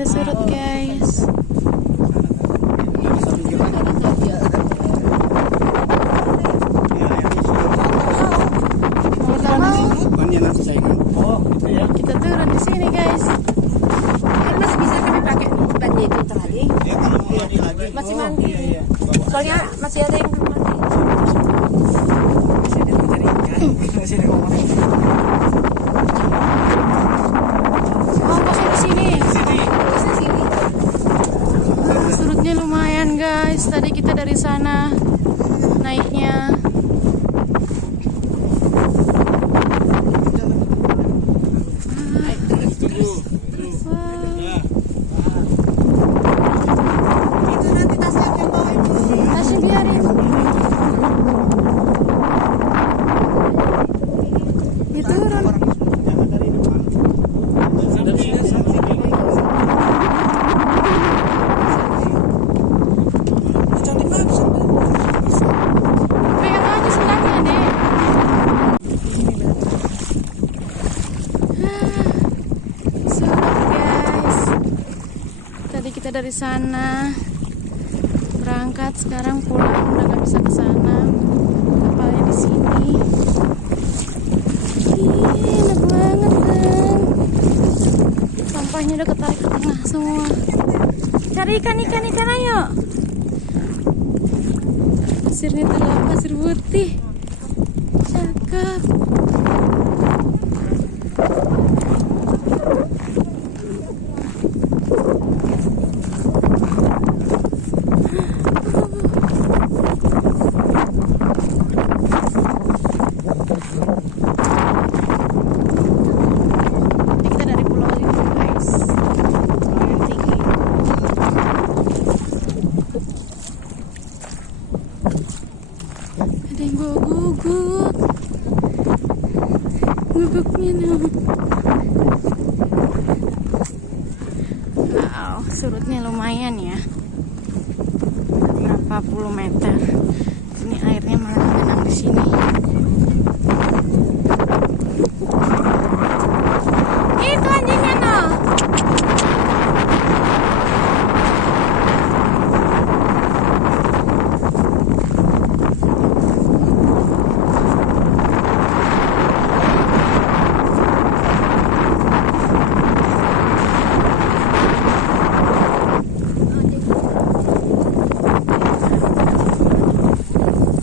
udah surut guys. Kita turun di sini guys. Mas bisa kami pakai bannya itu tadi? Ya kalau mau mandi lagi. Masih mandi. Soalnya masih ada yang belum mandi. Oh, kosnya di sini. Bisa sini. Surutnya lumayan guys. Tadi kita dari sana naiknya. Tasnya biarin. Diturun. Pegang aja selangnya deh. Surut guys. Tadi kita dari sana berangkat, sekarang pulang udah nggak bisa ke sana. Kapalnya di sini. Ih, enak banget kan. Sampahnya udah ketarik ke tengah semua. Cari ikan ayo. Pasirnya telah pasir putih. Cakep. Kita dari pulau itu guys. Pulau yang tinggi. Ada yang bawa guguk. Guguknya nih. Wow, surutnya lumayan ya. Berapa puluh meter. Ini airnya malah mengenang di sini. Itu anjingnya noh.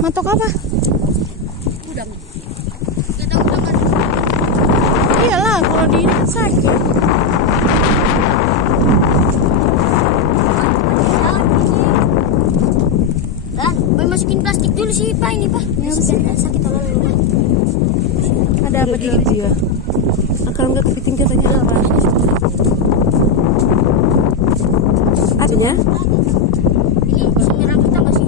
Matok apa? Udang. Gak tahu udang kan? Iyalah, kalau di ini kan sakit. Lah, boy masukin plastik dulu sih Pak ini Pak. Sakit tolong dulu. Ada apa di dia? Kalau nggak kepiting katanya apa? Adanya? Ini bisa nyerang kita nggak sih?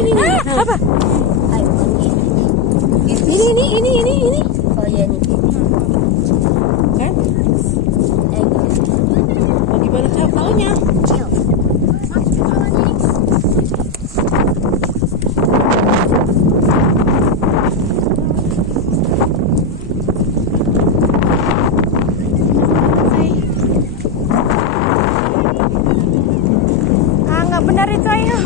Ini. Apa? Ini. Oh iya ini. Kan? Gimana cara taunya? Ah, nggak benar itu ayo.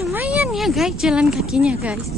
Lumayan ya guys, jalan kakinya guys.